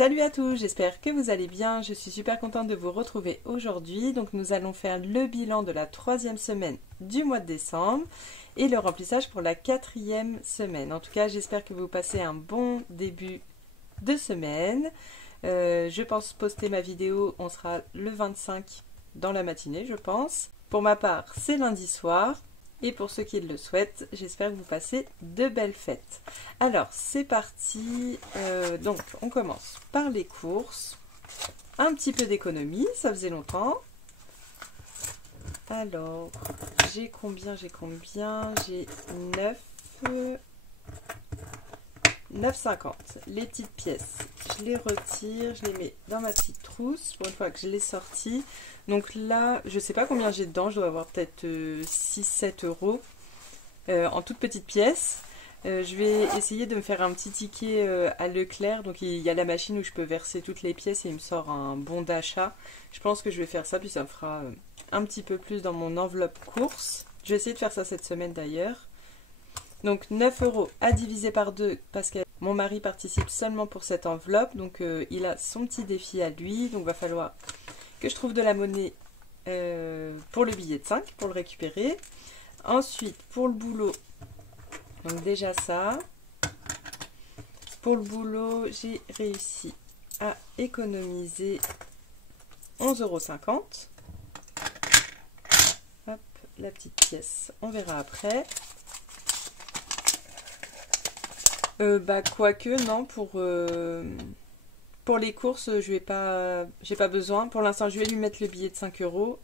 Salut à tous, j'espère que vous allez bien. Je suis super contente de vous retrouver aujourd'hui. Donc nous allons faire le bilan de la 3e semaine du mois de décembre et le remplissage pour la 4e semaine. En tout cas, j'espère que vous passez un bon début de semaine. Je pense poster ma vidéo, on sera le 25 dans la matinée, je pense. Pour ma part, c'est lundi soir. Et pour ceux qui le souhaitent, j'espère que vous passez de belles fêtes. Alors, c'est parti. Donc, on commence par les courses. Un petit peu d'économie, ça faisait longtemps. Alors, j'ai combien? J'ai 9,50. Les petites pièces, je les retire, je les mets dans ma petite trousse pour une fois que je l'ai sortie. Donc là, je sais pas combien j'ai dedans, je dois avoir peut-être 6-7 euros en toutes petites pièces. Je vais essayer de me faire un petit ticket à Leclerc. Donc il y a la machine où je peux verser toutes les pièces et il me sort un bon d'achat. Je pense que je vais faire ça, puis ça me fera un petit peu plus dans mon enveloppe course. Je vais essayer de faire ça cette semaine d'ailleurs. Donc 9 euros à diviser par 2 parce que mon mari participe seulement pour cette enveloppe. Donc il a son petit défi à lui. Donc il va falloir que je trouve de la monnaie pour le billet de 5 pour le récupérer. Ensuite pour le boulot, donc déjà ça. Pour le boulot, j'ai réussi à économiser 11,50 €. Hop, la petite pièce, on verra après. Quoique, non, pour les courses, j'ai pas besoin. Pour l'instant, je vais lui mettre le billet de 5 €.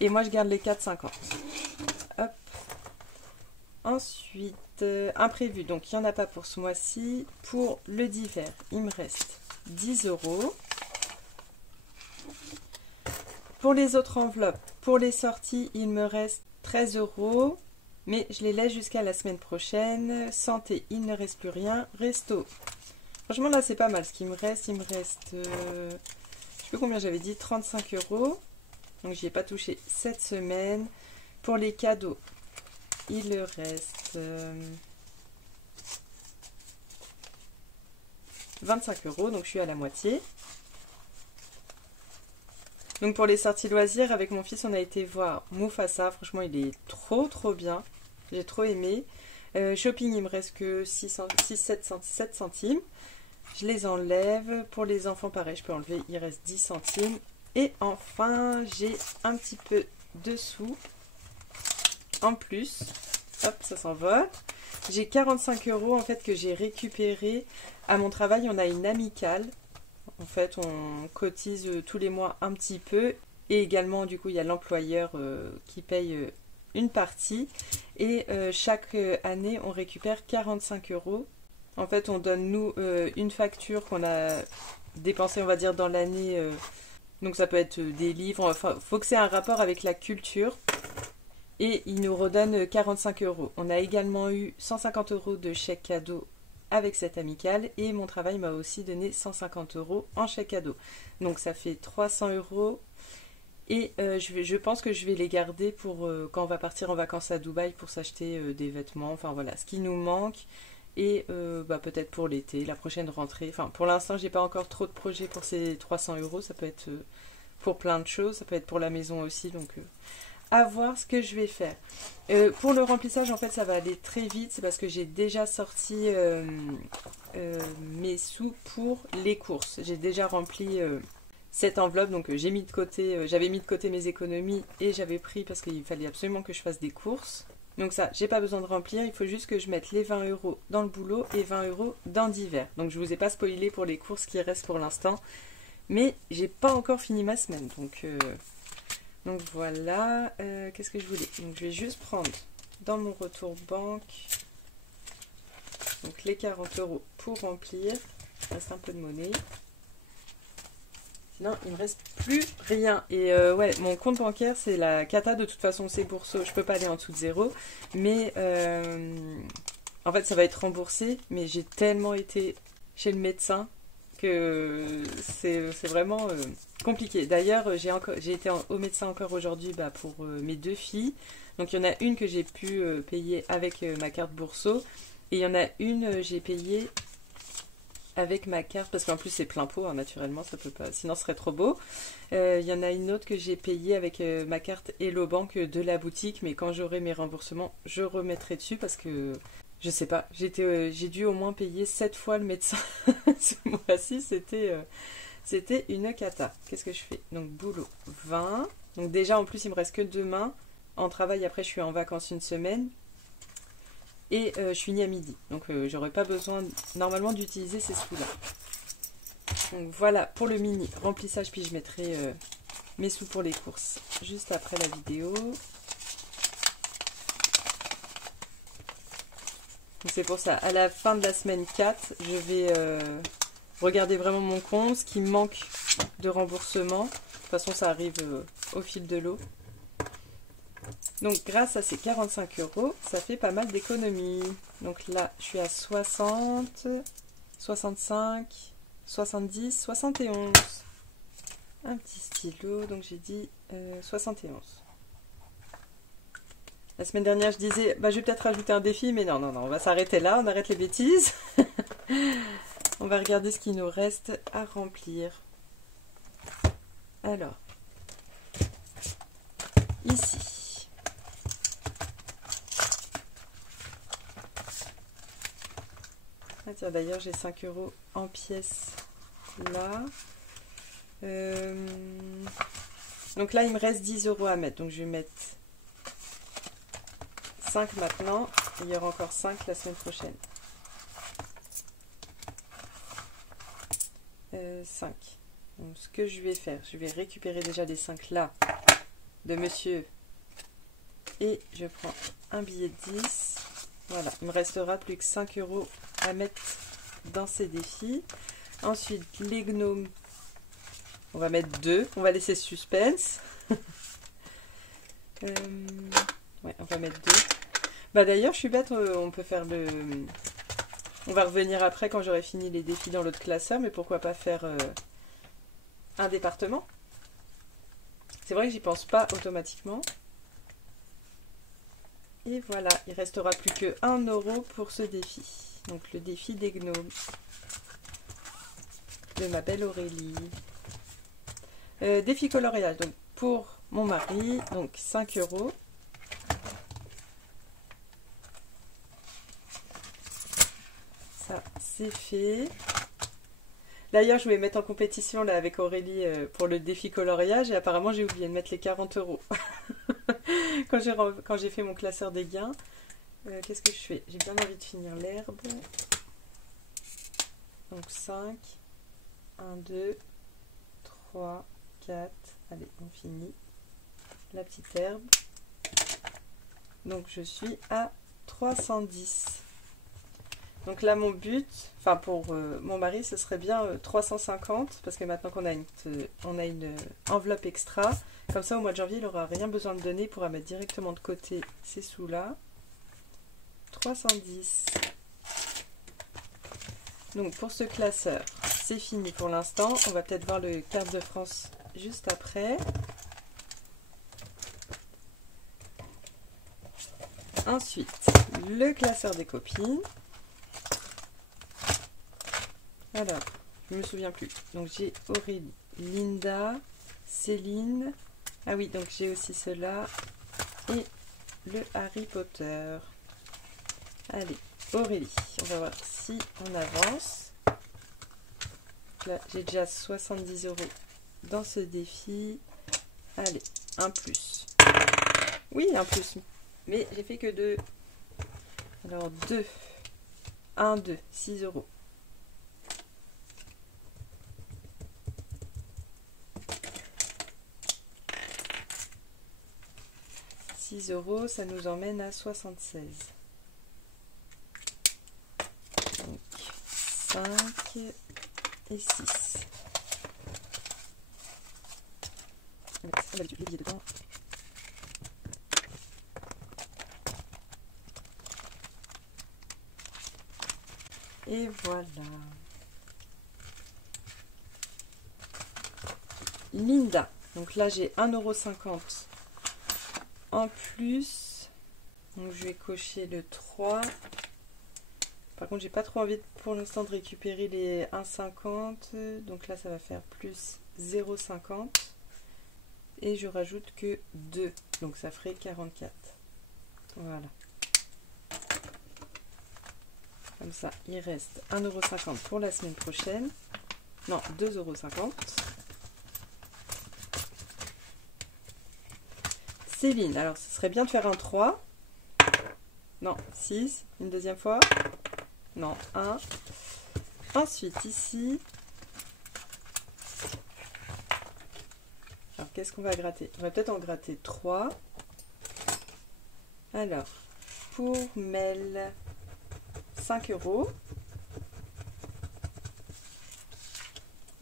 Et moi, je garde les 4,50 €. Hop. Ensuite, imprévu. Donc, il n'y en a pas pour ce mois-ci. Pour le d'hiver, il me reste 10 €. Pour les autres enveloppes, pour les sorties, il me reste 13 €. Mais je les laisse jusqu'à la semaine prochaine. Santé, il ne reste plus rien. Resto. Franchement, là, c'est pas mal. Ce qui me reste, il me reste... je sais plus combien j'avais dit. 35 €. Donc, j'y ai pas touché cette semaine. Pour les cadeaux, il reste 25 €. Donc, je suis à la moitié. Donc, pour les sorties loisirs, avec mon fils, on a été voir Mufasa. Franchement, il est trop bien. J'ai trop aimé. Shopping, il me reste que 7 centimes. Je les enlève. Pour les enfants, pareil, je peux enlever. Il reste 10 centimes. Et enfin, j'ai un petit peu de sous. En plus, hop, ça s'envole. J'ai 45 € en fait que j'ai récupéré. À mon travail, on a une amicale. En fait, on cotise tous les mois un petit peu. Et également, du coup, il y a l'employeur qui paye une partie. Et chaque année, on récupère 45 €. En fait, on donne, nous, une facture qu'on a dépensée, on va dire, dans l'année. Donc, ça peut être des livres. Enfin, il faut que c'est un rapport avec la culture. Et il nous redonne 45 €. On a également eu 150 € de chèque cadeau avec cette amicale. Et mon travail m'a aussi donné 150 € en chèque cadeau. Donc, ça fait 300 €. Et je pense que je vais les garder pour quand on va partir en vacances à Dubaï pour s'acheter des vêtements. Enfin voilà, ce qui nous manque. Et peut-être pour l'été, la prochaine rentrée. Enfin, pour l'instant, j'ai pas encore trop de projets pour ces 300 €. Ça peut être pour plein de choses. Ça peut être pour la maison aussi. Donc, à voir ce que je vais faire. Pour le remplissage, en fait, ça va aller très vite. C'est parce que j'ai déjà sorti mes sous pour les courses. J'ai déjà rempli... cette enveloppe, donc j'ai mis de côté, j'avais mis de côté mes économies et j'avais pris parce qu'il fallait absolument que je fasse des courses. Donc ça, j'ai pas besoin de remplir, il faut juste que je mette les 20 € dans le boulot et 20 € dans d'hiver. Donc je vous ai pas spoilé pour les courses qui restent pour l'instant, mais j'ai pas encore fini ma semaine. Donc voilà, qu'est-ce que je voulais? Donc je vais juste prendre dans mon retour banque, donc les 40 € pour remplir, il reste un peu de monnaie. Sinon, il me reste plus rien. Et ouais, mon compte bancaire, c'est la cata. De toute façon, c'est bourseau. Je peux pas aller en dessous de 0. Mais en fait, ça va être remboursé. Mais j'ai tellement été chez le médecin que c'est vraiment compliqué. D'ailleurs, j'ai été au médecin encore aujourd'hui pour mes 2 filles. Donc, il y en a une que j'ai pu payer avec ma carte bourseau. Et il y en a une, j'ai payé avec ma carte, parce qu'en plus c'est plein pot, hein, naturellement, ça peut pas, sinon ce serait trop beau. Il y en a une autre que j'ai payée avec ma carte Hello Bank de la boutique, mais quand j'aurai mes remboursements, je remettrai dessus parce que je sais pas, j'ai dû au moins payer 7 fois le médecin ce mois-ci, c'était une cata. Qu'est-ce que je fais? Donc boulot 20. Donc déjà en plus il me reste que demain. En travail après je suis en vacances une semaine. Et je finis à midi. Donc j'aurais pas besoin normalement d'utiliser ces sous-là. Donc voilà pour le mini remplissage. Puis je mettrai mes sous pour les courses juste après la vidéo. C'est pour ça, à la fin de la semaine 4, je vais regarder vraiment mon compte, ce qui me manque de remboursement. De toute façon, ça arrive au fil de l'eau. Donc, grâce à ces 45 €, ça fait pas mal d'économies. Donc là, je suis à 60, 65, 70, 71. Un petit stylo, donc j'ai dit 71. La semaine dernière, je disais, bah, je vais peut-être rajouter un défi, mais non, on va s'arrêter là, on arrête les bêtises. On va regarder ce qui nous reste à remplir. Alors, ici. Ah tiens, d'ailleurs, j'ai 5 € en pièces là. Donc là, il me reste 10 € à mettre, donc je vais mettre 5 maintenant, et il y aura encore 5 la semaine prochaine. 5. Donc ce que je vais faire, je vais récupérer déjà les 5 là de monsieur. Et je prends un billet de 10. Voilà, il me restera plus que 5 € à mettre dans ces défis. Ensuite, les gnomes. On va mettre 2. On va laisser suspense. Ouais, on va mettre 2. Bah d'ailleurs, je suis bête, on peut faire le... On va revenir après quand j'aurai fini les défis dans l'autre classeur, mais pourquoi pas faire un département? C'est vrai que j'y pense pas automatiquement. Et voilà, il restera plus que 1 € pour ce défi. Donc le défi des gnomes. De ma belle Aurélie. Défi coloriage, donc pour mon mari, donc 5 €. Ça, c'est fait. D'ailleurs, je voulais mettre en compétition là avec Aurélie pour le défi coloriage et apparemment j'ai oublié de mettre les 40 € quand j'ai fait mon classeur des gains. Qu'est-ce que je fais? J'ai bien envie de finir l'herbe. Donc 5, 1, 2, 3, 4. Allez, on finit la petite herbe. Donc je suis à 310. Donc là, mon but, enfin pour mon mari, ce serait bien 350, parce que maintenant qu'on a une enveloppe extra, comme ça au mois de janvier, il n'aura rien besoin de donner, il pourra mettre directement de côté ces sous-là. 310. Donc pour ce classeur, c'est fini pour l'instant. On va peut-être voir le carte de France juste après. Ensuite, le classeur des copines. Alors, je me souviens plus. Donc j'ai Aurélie, Linda, Céline. Ah oui, donc j'ai aussi cela. Et le Harry Potter. Allez, Aurélie. On va voir si on avance. Là, j'ai déjà 70 € dans ce défi. Allez, un plus. Oui, un plus. Mais j'ai fait que 2. Alors 2. 1, 2, 6 €. 6 €, ça nous emmène à 76. Donc 5 et 6. On va mettre les billets dedans. Et voilà. Linda. Donc là, j'ai 1,50 € en plus. Donc je vais cocher le 3. Par contre, j'ai pas trop envie pour l'instant de récupérer les 1,50. Donc là, ça va faire plus 0,50. Et je rajoute que 2. Donc ça ferait 44. Voilà. Comme ça, il reste 1,50 € pour la semaine prochaine. Non, 2,50 €. Céline, alors ce serait bien de faire un 3. Non, 6. Une deuxième fois. Non, 1. Ensuite, ici. Alors, qu'est-ce qu'on va gratter? On va peut-être en gratter 3. Alors, pour Mel, 5 €.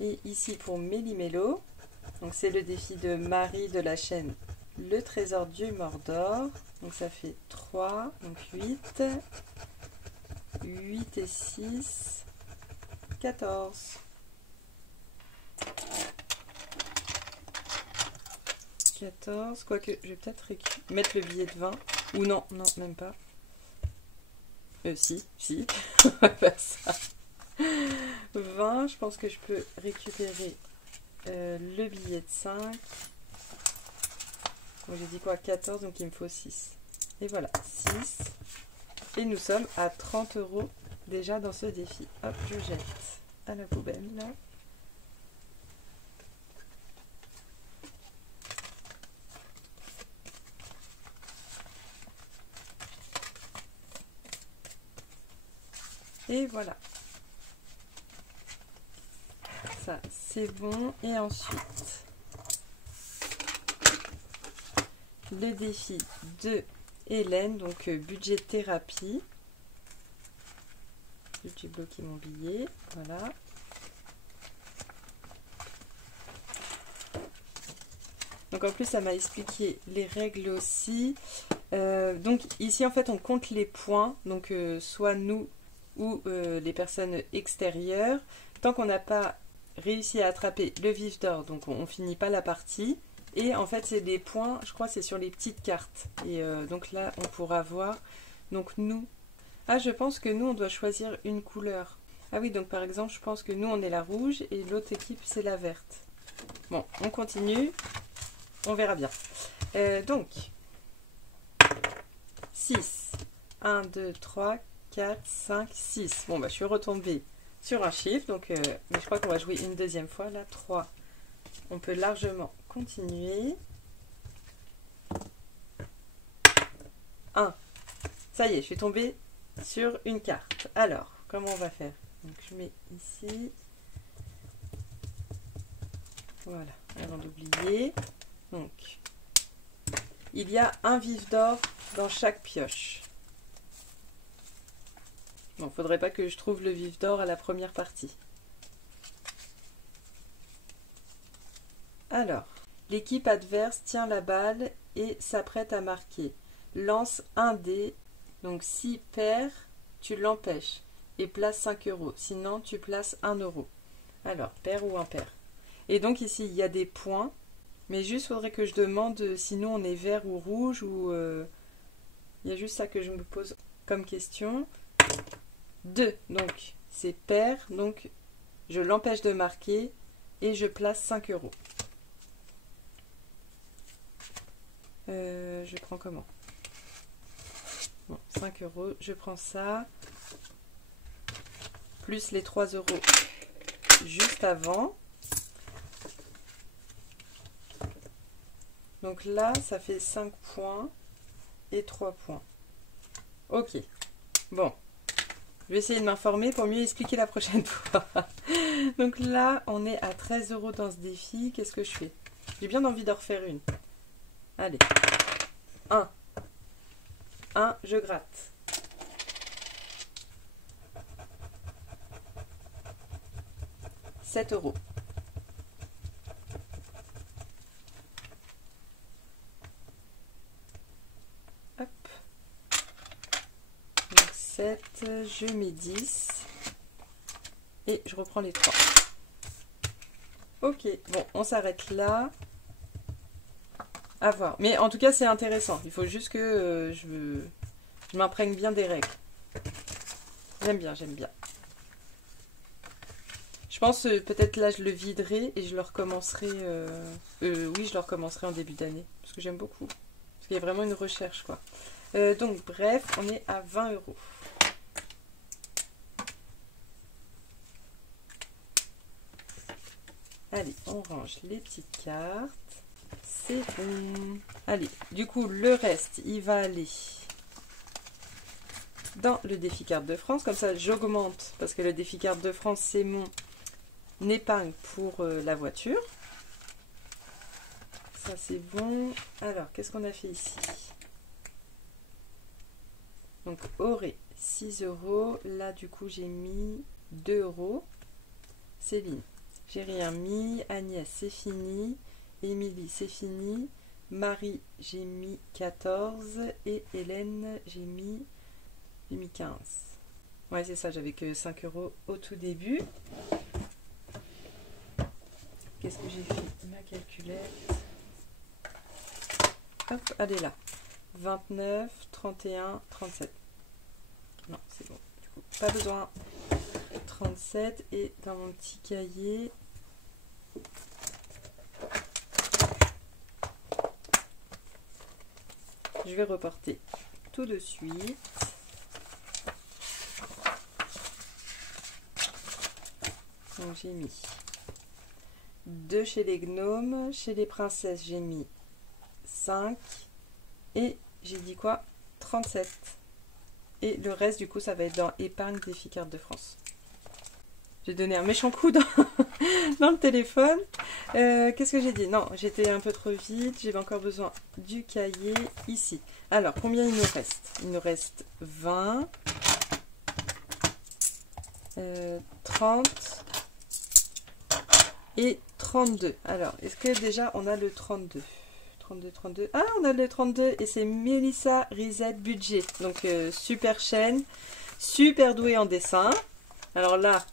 Et ici pour Méli-Mélo, donc c'est le défi de Marie de la chaîne Le Trésor du Mordor. Donc ça fait 3, donc 8. 8 et 6, 14. Quoique je vais peut-être mettre le billet de 20. Ou non, non, même pas. Si, on va faire ça. 20, je pense que je peux récupérer le billet de 5. Donc j'ai dit quoi? 14, donc il me faut 6. Et voilà, 6. Et nous sommes à 30 € déjà dans ce défi. Hop, je jette à la poubelle là. Et voilà. Ça, c'est bon. Et ensuite, le défi de Hélène, donc budget thérapie. J'ai bloqué mon billet. Voilà. Donc en plus, ça m'a expliqué les règles aussi. Donc ici, en fait, on compte les points. Donc soit nous ou les personnes extérieures. Tant qu'on n'a pas réussi à attraper le vif d'or, donc on finit pas la partie. Et en fait, c'est des points, je crois, c'est sur les petites cartes. Et donc là, on pourra voir. Donc nous, je pense que nous, on doit choisir une couleur. Ah oui, donc par exemple, je pense que nous, on est la rouge et l'autre équipe, c'est la verte. Bon, on continue. On verra bien. Donc, 6. 1, 2, 3, 4, 5, 6. Bon, bah, je suis retombée sur un chiffre. Donc, mais je crois qu'on va jouer une deuxième fois. Là, 3. On peut largement continuer. 1. Ça y est, je suis tombée sur une carte. Alors, comment on va faire? Donc, je mets ici. Voilà, avant d'oublier. Donc, il y a un vif d'or dans chaque pioche. Bon, faudrait pas que je trouve le vif d'or à la première partie. Alors, l'équipe adverse tient la balle et s'apprête à marquer. Lance un dé, donc si perd, tu l'empêches et place 5 €. Sinon, tu places 1 €. Alors, pair ou impair. Et donc ici, il y a des points. Mais juste, il faudrait que je demande si nous, on est vert ou rouge. Ou il y a juste ça que je me pose comme question. 2, donc c'est pair. Donc, je l'empêche de marquer et je place 5 €. Je prends comment? Bon, 5 €, je prends ça. Plus les 3 € juste avant. Donc là, ça fait 5 points et 3 points. Ok. Bon. Je vais essayer de m'informer pour mieux expliquer la prochaine fois. Donc là, on est à 13 € dans ce défi. Qu'est-ce que je fais? J'ai bien envie d'en refaire une. Allez. 1. 1, je gratte. 7 €. Hop. Donc 7, je mets 10. Et je reprends les 3. Ok, bon, on s'arrête là. À voir. Mais en tout cas, c'est intéressant. Il faut juste que je m'imprègne bien des règles. J'aime bien, j'aime bien. Je pense peut-être là je le viderai et je le recommencerai. Oui, je le recommencerai en début d'année. Parce que j'aime beaucoup. Parce qu'il y a vraiment une recherche quoi. Donc bref, on est à 20 €. Allez, on range les petites cartes. C'est bon. Allez, du coup, le reste, il va aller dans le défi carte de France. Comme ça, j'augmente, parce que le défi carte de France, c'est mon épargne pour la voiture. Ça, c'est bon. Alors, qu'est-ce qu'on a fait ici? Donc, Auré, 6 €. Là, du coup, j'ai mis 2 €. Céline, j'ai rien mis. Agnès, c'est fini. Émilie, c'est fini. Marie, j'ai mis 14. Et Hélène, j'ai mis 15. Ouais, c'est ça, j'avais que 5 € au tout début. Qu'est-ce que j'ai fait? Ma calculette. Hop, elle est là. 29, 31, 37. Non, c'est bon. Du coup, pas besoin. 37. Et dans mon petit cahier... Je vais reporter tout de suite. Donc j'ai mis 2 chez les gnomes, chez les princesses j'ai mis 5 et j'ai dit quoi? 37. Et le reste du coup ça va être dans épargne défi carte de France. J'ai donné un méchant coup dans, dans le téléphone. Qu'est-ce que j'ai dit? Non, j'étais un peu trop vite. J'avais encore besoin du cahier ici. Alors, combien il nous reste? Il nous reste 20, 30 et 32. Alors, est-ce que déjà on a le 32? 32. Ah, on a le 32 et c'est Mélissa Risette Budget. Donc, super chaîne, super douée en dessin. Alors là...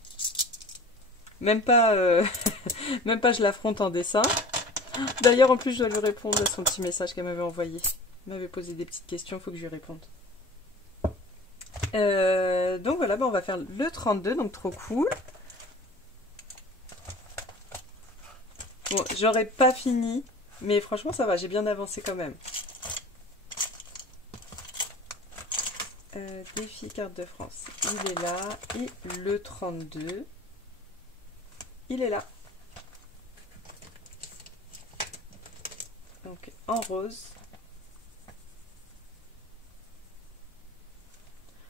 Même pas je l'affronte en dessin. D'ailleurs, en plus, je dois lui répondre à son petit message qu'elle m'avait envoyé. Elle m'avait posé des petites questions, il faut que je lui réponde. Donc voilà, on va faire le 32, donc trop cool. Bon, j'aurais pas fini, mais franchement, ça va, j'ai bien avancé quand même. Défi carte de France, il est là. Et le 32... il est là. Donc en rose.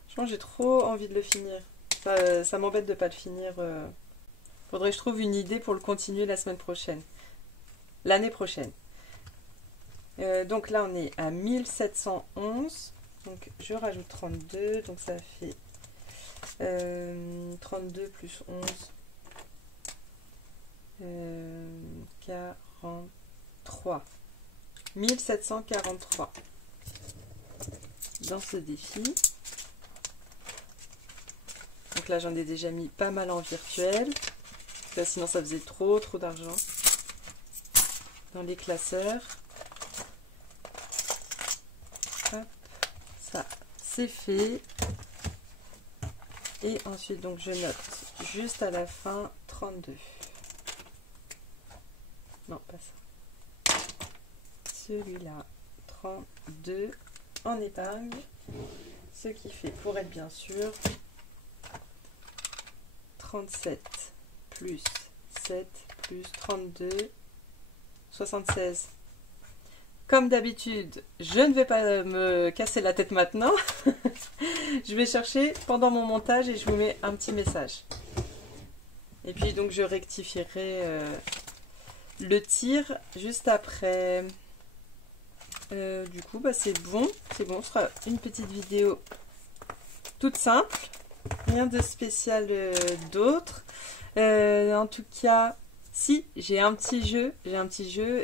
Je pense que j'ai trop envie de le finir. Ça m'embête de ne pas le finir. Faudrait que je trouve une idée pour le continuer la semaine prochaine. L'année prochaine. Donc là on est à 1711. Donc je rajoute 32. Donc ça fait 32 plus 11. 43. 1743 dans ce défi. Donc là j'en ai déjà mis pas mal en virtuel. Là, sinon ça faisait trop d'argent dans les classeurs. Hop, ça c'est fait. Et ensuite donc je note juste à la fin 32. Non, pas ça. Celui-là, 32 en épargne. Ce qui fait, pour être bien sûr, 37 plus 7 plus 32, 76. Comme d'habitude, je ne vais pas me casser la tête maintenant. Je vais chercher pendant mon montage et je vous mets un petit message. Et puis donc je rectifierai... le tir juste après. Du coup, c'est bon. C'est bon, ce sera une petite vidéo toute simple. Rien de spécial d'autre. En tout cas, si, j'ai un petit jeu.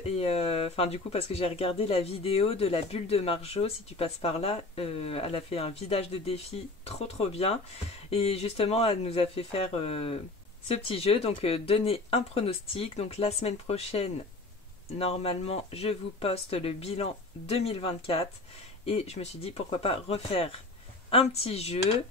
Et enfin, du coup, parce que j'ai regardé la vidéo de la bulle de Marjo. Si tu passes par là, elle a fait un vidage de défi trop bien. Et justement, elle nous a fait faire... ce petit jeu, donc donner un pronostic. Donc la semaine prochaine, normalement, je vous poste le bilan 2024. Et je me suis dit, pourquoi pas refaire un petit jeu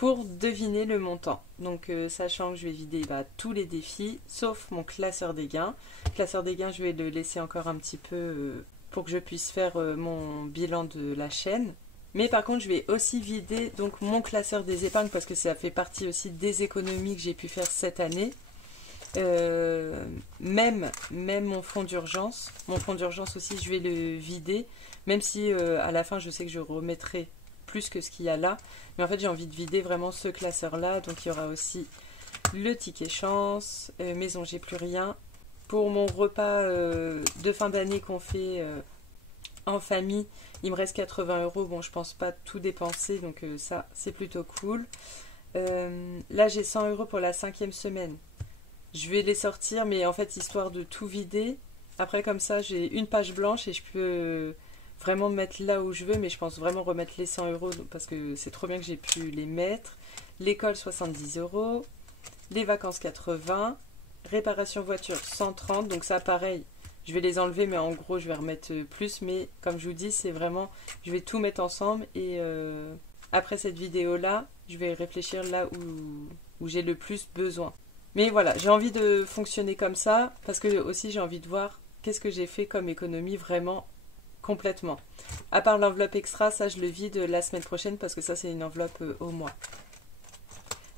pour deviner le montant. Donc sachant que je vais vider tous les défis, sauf mon classeur des gains. Classeur des gains, je vais le laisser encore un petit peu pour que je puisse faire mon bilan de la chaîne. Mais par contre, je vais aussi vider donc mon classeur des épargnes parce que ça fait partie aussi des économies que j'ai pu faire cette année. Même mon fonds d'urgence. Mon fonds d'urgence aussi, je vais le vider. Même si à la fin, je sais que je remettrai plus que ce qu'il y a là. Mais en fait, j'ai envie de vider vraiment ce classeur-là. Donc, il y aura aussi le ticket chance. Maison, j'ai plus rien. Pour mon repas de fin d'année qu'on fait en famille, il me reste 80 €. Bon, je pense pas tout dépenser. Donc, ça, c'est plutôt cool. Là, j'ai 100 € pour la 5e semaine. Je vais les sortir, mais en fait, histoire de tout vider. Après, comme ça, j'ai une page blanche et je peux vraiment me mettre là où je veux, mais je pense vraiment remettre les 100 € parce que c'est trop bien que j'ai pu les mettre. L'école 70 €, les vacances 80, réparation voiture 130, donc ça pareil, je vais les enlever, mais en gros je vais remettre plus, mais comme je vous dis, c'est vraiment, je vais tout mettre ensemble et après cette vidéo là, je vais réfléchir là où j'ai le plus besoin. Mais voilà, j'ai envie de fonctionner comme ça parce que aussi j'ai envie de voir qu'est-ce que j'ai fait comme économie vraiment complètement. À part l'enveloppe extra, ça je le vide la semaine prochaine parce que ça c'est une enveloppe au mois.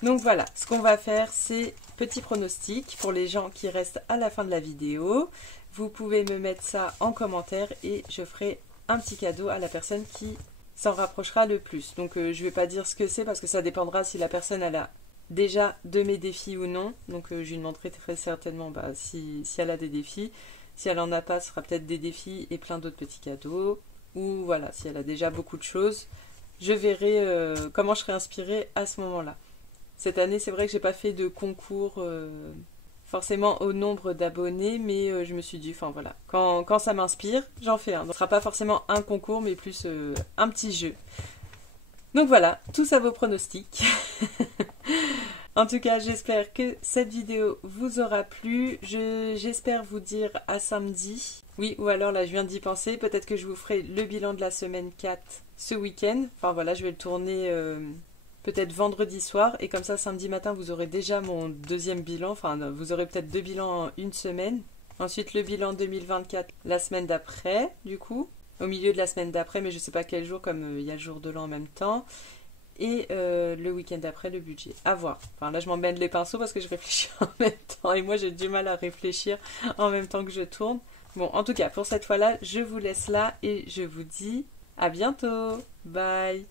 Donc voilà, ce qu'on va faire c'est petit pronostic pour les gens qui restent à la fin de la vidéo. Vous pouvez me mettre ça en commentaire et je ferai un petit cadeau à la personne qui s'en rapprochera le plus. Donc je ne vais pas dire ce que c'est parce que ça dépendra si la personne elle a déjà de mes défis ou non. Donc je lui demanderai très certainement si elle a des défis. Si elle n'en a pas, ce sera peut-être des défis et plein d'autres petits cadeaux. Ou voilà, si elle a déjà beaucoup de choses, je verrai comment je serai inspirée à ce moment-là. Cette année, c'est vrai que j'ai pas fait de concours forcément au nombre d'abonnés, mais je me suis dit, enfin voilà, quand ça m'inspire, j'en fais un. Ce ne sera pas forcément un concours, mais plus un petit jeu. Donc voilà, tous à vos pronostics. En tout cas, j'espère que cette vidéo vous aura plu. J'espère vous dire à samedi. Oui, ou alors là, je viens d'y penser. Peut-être que je vous ferai le bilan de la semaine 4 ce week-end. Enfin voilà, je vais le tourner peut-être vendredi soir. Et comme ça, samedi matin, vous aurez déjà mon deuxième bilan. Enfin, vous aurez peut-être 2 bilans en une semaine. Ensuite, le bilan 2024 la semaine d'après, du coup. Au milieu de la semaine d'après, mais je ne sais pas quel jour, comme il y a le jour de l'an en même temps. Et le week-end d'après, le budget. À voir. Enfin, là, je m'emmène les pinceaux parce que je réfléchis en même temps. Et moi, j'ai du mal à réfléchir en même temps que je tourne. Bon, en tout cas, pour cette fois-là, je vous laisse là et je vous dis à bientôt. Bye!